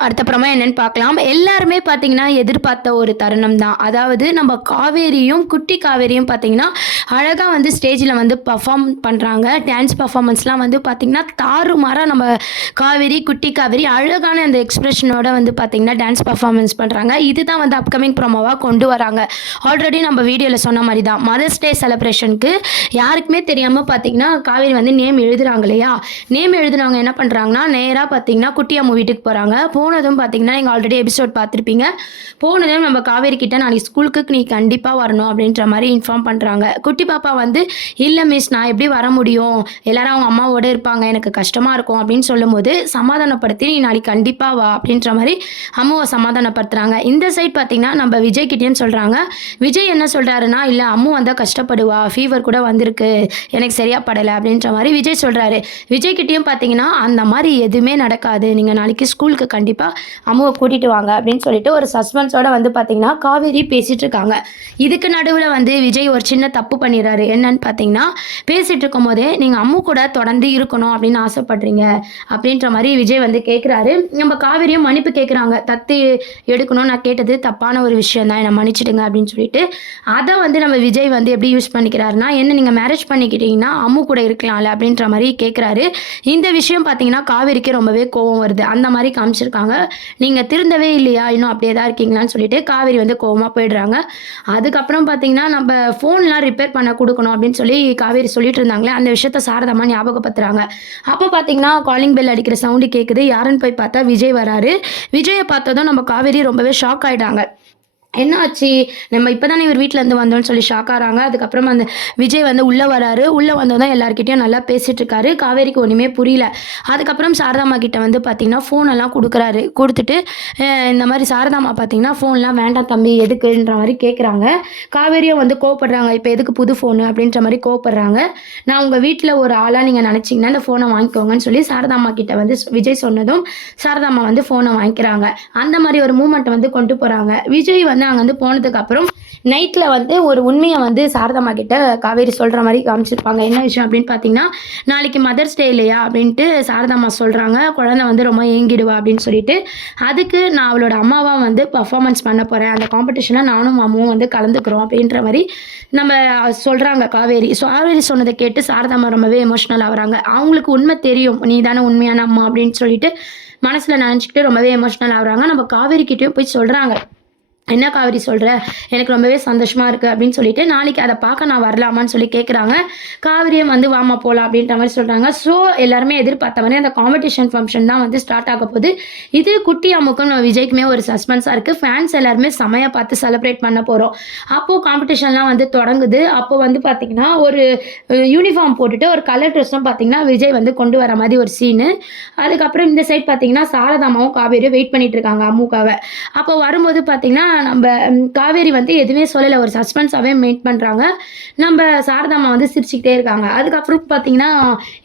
அடுத்த ப்ரோமோ என்னன்னு பார்க்கலாம். எல்லாருமே பார்த்தீங்கன்னா, எதிர்பார்த்த ஒரு தருணம் தான். அதாவது நம்ம காவேரியும், குட்டி காவேரியும் பார்த்தீங்கன்னா, அழகா வந்து ஸ்டேஜில வந்து பெர்ஃபார்ம் பண்றாங்க. டான்ஸ் பெர்ஃபார்மன்ஸ்லாம் வந்து பார்த்தீங்கன்னா, தாறுமாறா நம்ம காவேரி, குட்டி காவேரி அழகான அந்த எக்ஸ்பிரஷனோட வந்து பார்த்தீங்கன்னா, டான்ஸ் பெர்ஃபார்மன்ஸ் பண்றாங்க. இதுதான் வந்து அப்கமிங் ப்ரோமோவா கொண்டு வராங்க. ஆல்ரெடி நம்ம வீடியோல சொன்ன மாரி தான். மதர்ஸ் டே செலிப்ரேஷனுக்கு யாருக்குமே தெரியாம பார்த்தீங்கன்னா, காவேரி வந்து நேம் எழுதுறாங்க இல்லையா? நேம் எழுதுனவங்க என்ன பண்றாங்கன்னா, நேரா பார்த்தீங்கன்னா, குட்டி அம்மு வீட்டுக்கு போறாங்க. போனதும் பார்த்தீங்கன்னா, நீங்க ஆல்ரெடி எபிசோட் பார்த்துருப்பீங்க. போனதும் நம்ம காவேரி கிட்ட நாளைக்கு ஸ்கூலுக்கு நீ கண்டிப்பா வரணும் அப்படின்ற மாரி இன்ஃபார்ம் பண்றாங்க. குட்டி பாப்பா வந்து, "இல்ல மிஸ் நான் எப்படி வர முடியும்? எல்லாரும் அவங்க அம்மாவோட இருப்பாங்க. எனக்கு கஷ்டமா இருக்கும்." அப்படின்னு சொல்லும்போது, சமாதானப்படுத்தி "நீ நாளைக்கு கண்டிப்பா வா" அப்படின்ற மாரி அம்முவ சமாதானப்படுத்துறாங்க. இந்த சைட் பார்த்தீங்கன்னா, நம்ம விஜய் கிட்டயும் சொல்றாங்க. விஜய் என்ன சொல்றாருன்னா, "இல்ல அம்மு வந்தா கஷ்டப்படுவா. ஃபீவர் கூட வந்திருக்கு. எனக்கு சரியா படல." அப்படின்ற மாரி விஜய் சொல்றாரு. விஜய் கிட்டயும் பார்த்தீங்கன்னா, "அந்த மாரி எதுவுமே நடக்காது. நீங்க நாளைக்கு ஸ்கூலுக்கு கண்டிப்பா அம்முவ கூட்டிட்டு வாங்க" அப்படின்னு சொல்லிட்டு ஒரு சஸ்பென்ஸோட வந்து பார்த்தீங்கன்னா, காவேரி பேசிட்டு இருக்காங்க. இதுக்கு நடுவுல வந்து விஜய் ஒரு சின்ன தப்பு பண்ணிடுறாரு. என்னன்னு பார்த்தீங்கன்னா, பேசிட்டு இருக்கும்போதே, "நீங்க அம்மு கூட தொடர்ந்து இருக்கணும் அப்படின்னு ஆசைப்படுறீங்க" அப்படின்ற மாரி விஜய் வந்து கேட்குறாரு. நம்ம காவேரியும் மன்னிப்பு கேட்குறாங்க. "தத்து எடுக்கணும்னு நான் கேட்டது தப்பான ஒரு விஷயம் தான். என்ன மன்னிச்சிடுங்க" அப்படின்னு சொல்லிட்டு, அத வந்து நம்ம விஜய் வந்து எப்படி யூஸ் பண்ணிக்கிறாருன்னா, "என்ன நீங்க மேரேஜ் பண்ணிக்கிட்டீங்கன்னா, அம்மு கூட இருக்கலாம்ல" அப்படின்ற மாரி கேட்குறாரு. இந்த விஷயம் பார்த்தீங்கன்னா, காவேரிக்கு ரொம்பவே கோவம் வருது. அந்த மாரி காமிச்சிருக்காங்க. "நீங்க திருந்தவே இல்லையா? இன்னும் அப்படியே தான் இருக்கீங்களான்னு" சொல்லிட்டு காவேரி வந்து கோவமா போயிடுறாங்க. அதுக்கப்புறம் பார்த்தீங்கன்னா, "நம்ப ஃபோன்லாம் ரிப்பேர் பண்ண குடுக்கணும்" அப்படின்னு சொல்லி காவேரி சொல்லிட்டு இருந்தாங்களே, அந்த விஷயத்த சாரதாம்மா ஞாபகப்படுத்துறாங்க. அப்போ பார்த்தீங்கன்னா, காலிங் பெல் அடிக்கிற சவுண்டு கேட்குது. யாருன்னு போய் பார்த்தா விஜய் வராரு. விஜய பார்த்ததும் நம்ம காவேரி ரொம்பவே ஷாக் ஆயிட்டாங்க. "என்ன ஆச்சு? நம்ம இப்ப தானே இவர் வீட்லருந்து வந்தோம்ன்னு" சொல்லி ஷாக் ஆறாங்க. அதுக்கப்புறம் அந்த விஜய் வந்து உள்ள வராரு. உள்ள வந்ததும் எல்லார்கிட்டயும் நல்லா பேசிட்டு இருக்காரு. காவேரிக்கு ஒண்ணுமே புரியல. அதுக்கப்புறம் சாரதாம்மா கிட்ட வந்து பார்த்தீங்கன்னா, ஃபோனெல்லாம் குடுக்குறாரு. குடுத்துட்டு, இந்த மாரி சாரதாம்மா பார்த்தீங்கன்னா, "ஃபோன்லாம் வேண்டாம் தம்பி, எதுக்குன்ற" மாரி கேட்குறாங்க. காவேரியும் வந்து கோவப்படுறாங்க. "இப்ப எதுக்கு புது ஃபோனு?" அப்படின்ற மாரி கோவப்படுறாங்க. "நான் உங்க வீட்ல ஒரு ஆளா நீங்க நெனச்சீங்கன்னா, இந்த ஃபோன வாங்கிக்கோங்கன்னு" சொல்லி சாரதாம்மா கிட்ட வந்து விஜய் சொன்னதும், சாரதாம்மா வந்து ஃபோன வாங்கிக்கிறாங்க. அந்த மாரி ஒரு மூவ்மெண்ட் வந்து கொண்டு போறாங்க. விஜய் வந்து அங்கருந்து போனதுக்கப்புறம், நைட்ல வந்து ஒரு உண்மைய வந்து சாரதாம்மா கிட்ட காவேரி சொல்ற மாரி காமிச்சிருப்பாங்க. என்ன விஷயம் அப்படின்னு பார்த்தீங்கன்னா, "நாளைக்கு மதர்ஸ் டே இல்லையா?" அப்படின்ட்டு சாரதாம்மா சொல்றாங்க. "குழந்தை வந்து ரொம்ப ஏங்கிடுவா" அப்படின்னு சொல்லிட்டு. "அதுக்கு நான் அவளோட அம்மாவா வந்து பெர்ஃபார்மன்ஸ் பண்ண போறேன். அந்த காம்படிஷன்ல நானும் அம்முவும் வந்து கலந்துக்கிறோம்" அப்படின்ற மாரி நம்ம சொல்றாங்க காவேரி. காவேரி சொன்னத கேட்டு சாரதாம்மா ரொம்பவே எமோஷனல் ஆகுறாங்க. அவங்களுக்கு உண்மை தெரியும். "நீ தானே உண்மையான அம்மா" அப்படின்னு சொல்லிட்டு மனசுல நெனச்சுக்கிட்டு ரொம்பவே எமோஷனல் ஆகுறாங்க. நம்ம காவேரி கிட்டயும் போய் சொல்றாங்க. "என்ன காவேரி சொல்ற? எனக்கு ரொம்பவே சந்தோஷமா இருக்கு" அப்படின்னு சொல்லிட்டு, "நாளைக்கு அத பார்க்க நான் வரலாமான்னு" சொல்லி கேட்குறாங்க. காவேரியும் வந்து "வாம்மா போலாம்" அப்படின்ற மாரி சொல்றாங்க. ஸோ எல்லாருமே எதிர்பார்த்த மாரி அந்த காம்படிஷன் ஃபங்ஷன் தான் வந்து ஸ்டார்ட் ஆக போது. இது குட்டி அம்முக்கும் விஜய்க்குமே ஒரு சஸ்பென்ஸா இருக்கு. ஃபேன்ஸ் எல்லாருமே செமையா பார்த்து செலிப்ரேட் பண்ண போறோம். அப்போ காம்படிஷன்லாம் வந்து தொடங்குது. அப்போ வந்து பார்த்தீங்கன்னா, ஒரு யூனிஃபார்ம் போட்டுட்டு ஒரு கலர் ட்ரெஸ்ஸும் பார்த்தீங்கன்னா, விஜய் வந்து கொண்டு வர மாரி ஒரு சீனு. அதுக்கப்புறம் இந்த சைட் பார்த்தீங்கன்னா, சாரதாம்மாவும் காவேரியும் வெயிட் பண்ணிட்டு இருக்காங்க அம்முக்காக. அப்போ வரும்போது பார்த்தீங்கன்னா, நம்ப காவேரி வந்து எதுவுமே சொல்லல. ஒரு சஸ்பென்ஸாவே மெயின்டெயின் பண்றாங்க. நம்ப சாரதாம்மா வந்து சிரிச்சுக்கிட்டே இருக்காங்க. அதுக்கப்புறம் பார்த்தீங்கன்னா,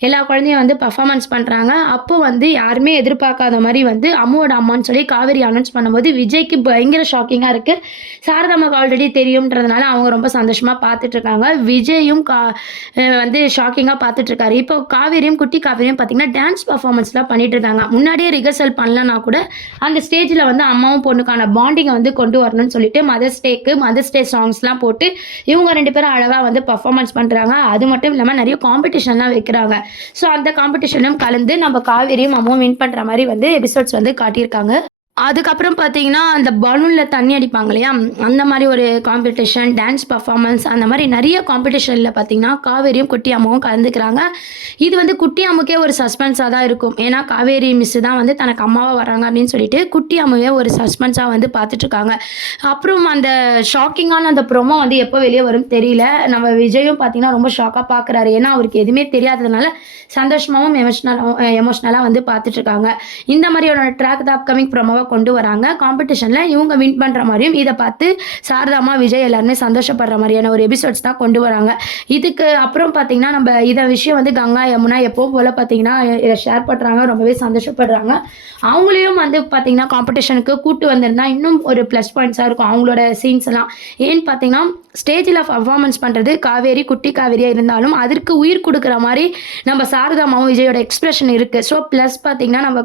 எல்லா குழந்தையும் வந்து பெர்ஃபார்மன்ஸ் பண்றாங்க. அப்போ வந்து யாருமே எதிர்பார்க்காத மாரி வந்து அம்முவோட அம்மான்னு சொல்லி காவேரி அனௌன்ஸ் பண்ணும்போது, விஜய்க்கு பயங்கர ஷாக்கிங்கா இருக்கு. சாரதாம்மாக்கு ஆல்ரெடி தெரியும்ன்றதுனால அவங்க ரொம்ப சந்தோஷமா பார்த்துட்டு இருக்காங்க. விஜயும் வந்து ஷாக்கிங்கா பார்த்துட்டு இருக்காரு. இப்போ காவேரியும், குட்டி காவேரியும் பார்த்தீங்கன்னா, டான்ஸ் பெர்ஃபார்மன்ஸ்லாம் பண்ணிட்டு இருக்காங்க. முன்னாடியே ரிஹர்சல் பண்ணலனா கூட, அந்த ஸ்டேஜ்ல வந்து அம்மாவும் பொண்ணுக்கான பாண்டிங்க வந்து கொண்டு வரணும்னு சொல்லிட்டு, மதர்ஸ் டே சாங்ஸ்லாம் போட்டு, இவங்க 2 பேரும் அழகா வந்து பெர்ஃபார்மன்ஸ் பண்றாங்க. அது மட்டும் இல்லாம நெறைய காம்படிஷன்லாம் வைக்கிறாங்க. ஸோ அந்த காம்படிஷன்லயும் கலந்து நம்ம காவேரியும், அம்முவும் வின் பண்ற மாரி வந்து எபிசோட்ஸ் வந்து காட்டியிருக்காங்க. அதுக்கப்புறம் பார்த்தீங்கன்னா, அந்த பலூன்ல தண்ணி அடிப்பாங்க இல்லையா? அந்த மாரி ஒரு காம்படிஷன், டான்ஸ் பெர்ஃபார்மன்ஸ் அந்த மாரி நெறைய காம்படிஷன்ல பார்த்தீங்கன்னா, காவேரியும், குட்டி அம்மாவும் கலந்துக்கிறாங்க. இது வந்து குட்டி அம்முக்கே ஒரு சஸ்பென்ஸா தான் இருக்கும். ஏன்னா, காவேரி மிஸ் தான் வந்து தனக்கு அம்மாவா வராங்க அப்படின்னு சொல்லிட்டு, குட்டி அம்முவே ஒரு சஸ்பென்ஸா வந்து பார்த்துட்டுருக்காங்க. அப்புறம் அந்த ஷாக்கிங்கான அந்த ப்ரோமோ வந்து எப்போ வெளிய வரும்னு தெரியல. நம்ம விஜயும் பார்த்தீங்கன்னா, ரொம்ப ஷாக்கா பார்க்குறாரு. ஏன்னா, அவருக்கு எதுவுமே தெரியாததுனால சந்தோஷமாவும், எமோஷனலா வந்து பார்த்துட்டுருக்காங்க. இந்த மாரியான ட்ராக் தான் அப்கமிங் ப்ரோமோவா கொண்டு வராங்க. காம்படிஷன்ல இவங்க வின் பண்ற மாதிரியும் இதை பார்த்து சாரதாமா விஜய் எல்லாருமே சந்தோஷப்படுற மாதிரியான ஒரு எபிசோட்ஸ் தான் கொண்டு வராங்க. இதுக்கு அப்புறம் பார்த்தீங்கன்னா நம்ம இதை விஷயம் வந்து கங்கா யமுனா எப்பவும் போல பார்த்தீங்கன்னா இதை ஷேர் பண்ணுறாங்க, ரொம்பவே சந்தோஷப்படுறாங்க. அவங்களையும் வந்து பார்த்தீங்கன்னா காம்படிஷனுக்கு கூட்டு வந்திருந்தா இன்னும் ஒரு ப்ளஸ் பாயிண்ட்ஸாக இருக்கும் அவங்களோட சீன்ஸ் எல்லாம். ஏன்னு பார்த்தீங்கன்னா ஸ்டேஜில் பர்ஃபார்மன்ஸ் பண்ணுறது காவேரி குட்டி காவேரியாக இருந்தாலும் அதற்கு உயிர் கொடுக்குற மாதிரி நம்ம சாரதாமாவும் விஜயோட எக்ஸ்பிரஷன் இருக்குது. ஸோ ப்ளஸ் பார்த்தீங்கன்னா நம்ம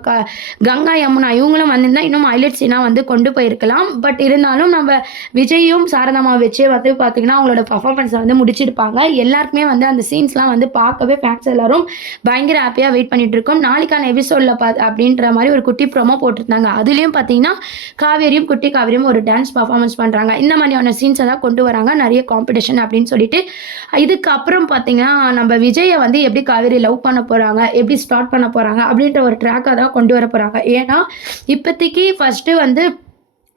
கங்கா யமுனா இவங்களும் வந்திருந்தால் இன்னும் ஹைலைட் சீனாக வந்து கொண்டு போயிருக்கலாம். பட் இருந்தாலும் நம்ம விஜயும் சாரதாமாவை வச்சே வந்து பார்த்தீங்கன்னா அவங்களோட பர்ஃபார்மன்ஸை வந்து முடிச்சிருப்பாங்க. எல்லாருக்குமே வந்து அந்த சீன்ஸ்லாம் வந்து பார்க்கவே ஃபேன்ஸ் எல்லாரும் பயங்கர ஹாப்பியாக வெயிட் பண்ணிட்டு இருக்கோம். நாளைக்கான எபிசோடில் அப்படின்ற மாதிரி ஒரு குட்டி ப்ரோமோ போட்டிருந்தாங்க. அதுலேயும் பார்த்தீங்கன்னா காவேரியும் குட்டி காவேரியும் ஒரு டான்ஸ் பர்ஃபார்மன்ஸ் பண்ணுறாங்க. இந்த மாதிரியான சீன்ஸை தான் கொண்டு வராங்க, நிறைய காம்படிஷன் அப்படின்னு சொல்லிட்டு. இதுக்கப்புறம் பார்த்தீங்கன்னா நம்ம விஜயை வந்து எப்படி காவேரி லவ் பண்ண போகிறாங்க, எப்படி ஸ்டார்ட் பண்ண போகிறாங்க அப்படின்ற ஒரு ட்ராக்காக தான் கொண்டு வர போகிறாங்க. ஏன்னா இப்போதைக்கு ஃபஸ்ட்டு வந்து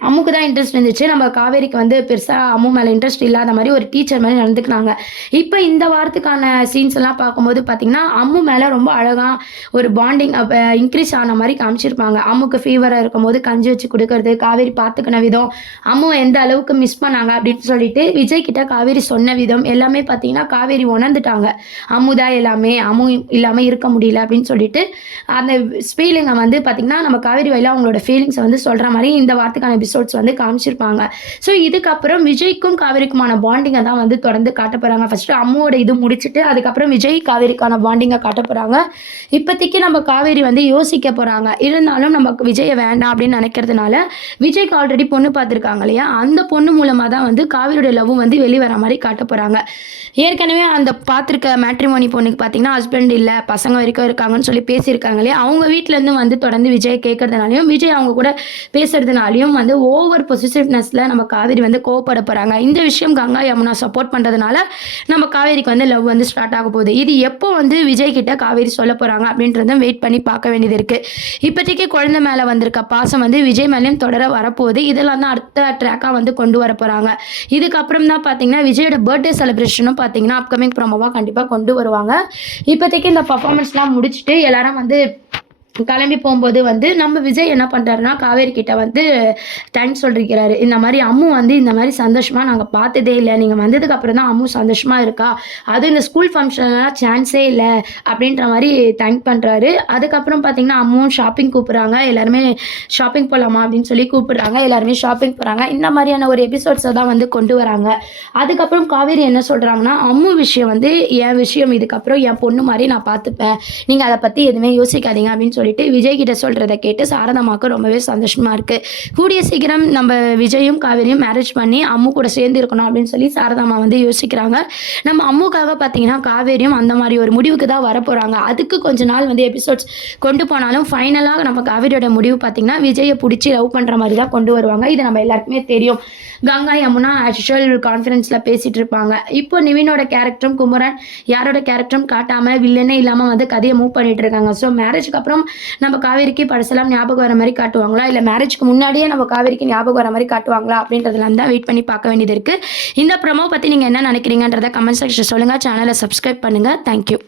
அம்முக்கு தான் இன்ட்ரெஸ்ட் இருந்துச்சு. நம்ம காவேரிக்கு வந்து பெருசாக அம்மு மேலே இன்ட்ரெஸ்ட் இல்லாத மாதிரி ஒரு டீச்சர் மாதிரி நடந்துக்கினாங்க. இப்போ இந்த வாரத்துக்கான சீன்ஸ் எல்லாம் பார்க்கும்போது பார்த்தீங்கன்னா அம்மு மேலே ரொம்ப அழகாக ஒரு பாண்டிங் இன்க்ரீஸ் ஆன மாதிரி காமிச்சிருப்பாங்க. அம்முக்கு ஃபீவராக இருக்கும்போது கஞ்சி வச்சு கொடுக்கறது, காவேரி பார்த்துக்கின விதம், அம்முவை எந்த அளவுக்கு மிஸ் பண்ணாங்க அப்படின்னு சொல்லிட்டு விஜய் கிட்ட காவேரி சொன்ன விதம் எல்லாமே பார்த்தீங்கன்னா காவேரி உணர்ந்துட்டாங்க. அம்மு தான் எல்லாமே, அம்மு இல்லாமல் இருக்க முடியல அப்படின்னு சொல்லிட்டு அந்த ஃபீலிங்கை வந்து பார்த்தீங்கன்னா நம்ம காவேரி வயலில் அவங்களோட ஃபீலிங்ஸை வந்து சொல்கிற மாதிரி இந்த வாரத்துக்கான எபிசோட்ஸ் வந்து காமிச்சிருப்பாங்க. ஸோ இதுக்கப்புறம் விஜய்க்கும் காவேரிக்குமான பாண்டிங்கை தான் வந்து தொடர்ந்து காட்ட போகிறாங்க. ஃபஸ்ட்டு அம்முவோட இது முடிச்சுட்டு அதுக்கப்புறம் விஜய் காவேரிக்கான பாண்டிங்கை காட்ட போகிறாங்க. இப்போதைக்கு நம்ம காவேரி வந்து யோசிக்க போகிறாங்க. இருந்தாலும் நமக்கு விஜயை வேண்டாம் அப்படின்னு நினைக்கிறதுனால விஜய்க்கு ஆல்ரெடி பொண்ணு பார்த்துருக்காங்க இல்லையா, அந்த பொண்ணு மூலமாக தான் வந்து காவேரியோட லவ்வும் வந்து வெளிவர மாதிரி காட்ட போகிறாங்க. ஏற்கனவே அந்த பார்த்துருக்க மேட்ரிமோனி பொண்ணுக்கு பார்த்தீங்கன்னா ஹஸ்பண்ட் இல்லை, பசங்க வரைக்கும் இருக்காங்கன்னு சொல்லி பேசியிருக்காங்க இல்லையா, அவங்க வீட்டிலேருந்து வந்து தொடர்ந்து விஜய் கேட்கறதுனாலையும் விஜய் அவங்க கூட பேசுறதுனாலையும் வந்து ஓவர் பொசிட்டிவ்னஸ்ல நம்ம காவேரி வந்து கோவப்பட போறாங்க. இந்த விஷயம் கங்கா யமுனா சப்போர்ட் பண்றதுனால நம்ம காவேரிக்கு வந்து லவ் வந்து ஸ்டார்ட் ஆக போகுது. இது எப்போ வந்து விஜய் கிட்ட காவேரி சொல்ல போறாங்க அப்படின்றத வெயிட் பண்ணி பார்க்க வேண்டியது இருக்கு. இப்போதைக்கு குழந்தை மேல வந்திருக்க பாசம் வந்து விஜய் மேலேயும் தொடர வரப்போகுது. இதெல்லாம் தான் அடுத்த ட்ராக்கா வந்து கொண்டு வர போறாங்க. இதுக்கப்புறம் தான் பார்த்தீங்கன்னா விஜயோட பர்த்டே செலிப்ரேஷனும் பார்த்தீங்கன்னா அப்கமிங் ப்ரோமோவா கண்டிப்பாக கொண்டு வருவாங்க. இப்போதைக்கு இந்த பர்ஃபார்மன்ஸ்லாம் முடிச்சுட்டு எல்லாரும் வந்து கிளம்பி போகும்போது வந்து நம்ம விஜய் என்ன பண்ணுறாருன்னா காவேரி கிட்ட வந்து தேங்க்ஸ் சொல்லியிருக்கிறாரு. இந்த மாதிரி அம்மு வந்து இந்த மாதிரி சந்தோஷமாக நாங்கள் பார்த்ததே இல்லை, நீங்கள் வந்ததுக்கு அப்புறம் தான் அம்மு சந்தோஷமாக இருக்கா, அது இந்த ஸ்கூல் ஃபங்க்ஷன்லாம் சான்ஸே இல்லை அப்படின்ற மாதிரி தேங்க் பண்ணுறாரு. அதுக்கப்புறம் பார்த்தீங்கன்னா அம்முவும் ஷாப்பிங் கூப்பிட்றாங்க, எல்லாருமே ஷாப்பிங் போகலாமா அப்படின்னு சொல்லி கூப்பிட்றாங்க, எல்லாருமே ஷாப்பிங் போகிறாங்க. இந்த மாதிரியான ஒரு எபிசோட்ஸை தான் வந்து கொண்டு வராங்க. அதுக்கப்புறம் காவேரி என்ன சொல்கிறாங்கன்னா அம்மு விஷயம் வந்து என் விஷயம், இதுக்கப்புறம் என் பொண்ணு மாதிரி நான் பார்த்துப்பேன், நீங்கள் அதை பற்றி எதுவுமே யோசிக்காதீங்க அப்படின்னு சொல்லிட்டு விஜய் கிட்ட சொல்றதை கேட்டு சாரதாமாவுக்கு ரொம்பவே சந்தோஷமா இருக்கு. கூடிய சீக்கிரம் நம்ம விஜயும் காவேரியும் மேரேஜ் பண்ணி அம்மு கூட சேர்ந்து இருக்கணும் அப்படின்னு சொல்லி சாரதாமா வந்து யோசிக்கிறாங்க. நம்ம அம்முக்காக பார்த்தீங்கன்னா காவேரியும் அந்த மாதிரி ஒரு முடிவுக்கு தான் வரப்போறாங்க. அதுக்கு கொஞ்ச நாள் வந்து எபிசோட்ஸ் கொண்டு போனாலும் ஃபைனலாக நம்ம காவேரியோட முடிவு பார்த்தீங்கன்னா விஜயை பிடிச்சி லவ் பண்ற மாதிரி தான் கொண்டு வருவாங்க. இது நம்ம எல்லாருக்குமே தெரியும். கங்கா யமுனா ஆக்சுவல் கான்ஃபரன்ஸ்ல பேசிட்டு இருப்பாங்க. இப்போ நிவினோட கேரக்டரும் குமரன் யாரோட கேரக்டரும் காட்டாம வில்லனே இல்லாம வந்து கதையை மூவ் பண்ணிட்டு இருக்காங்க. ஸோ மேரேஜ்க்கு அப்புறம் நம்ம காவேரிக்கு பழசெல்லாம் ஞாபகம் வர மாதிரி காட்டுவாங்களா, இல்லை மேரேஜ்க்கு முன்னாடியே நம்ம காவேரிக்கு ஞாபகம் வர மாதிரி காட்டுவாங்களா அப்படின்றதுலாம் தான் வெயிட் பண்ணி பார்க்க வேண்டியது இருக்கு. இந்த ப்ரோமோ பற்றி நீங்கள் என்ன நினைக்கிறீங்கன்றத கமெண்ட் செக்ஷன் சொல்லுங்கள். சேனலை சப்ஸ்கிரைப் பண்ணுங்கள். தேங்க்யூ.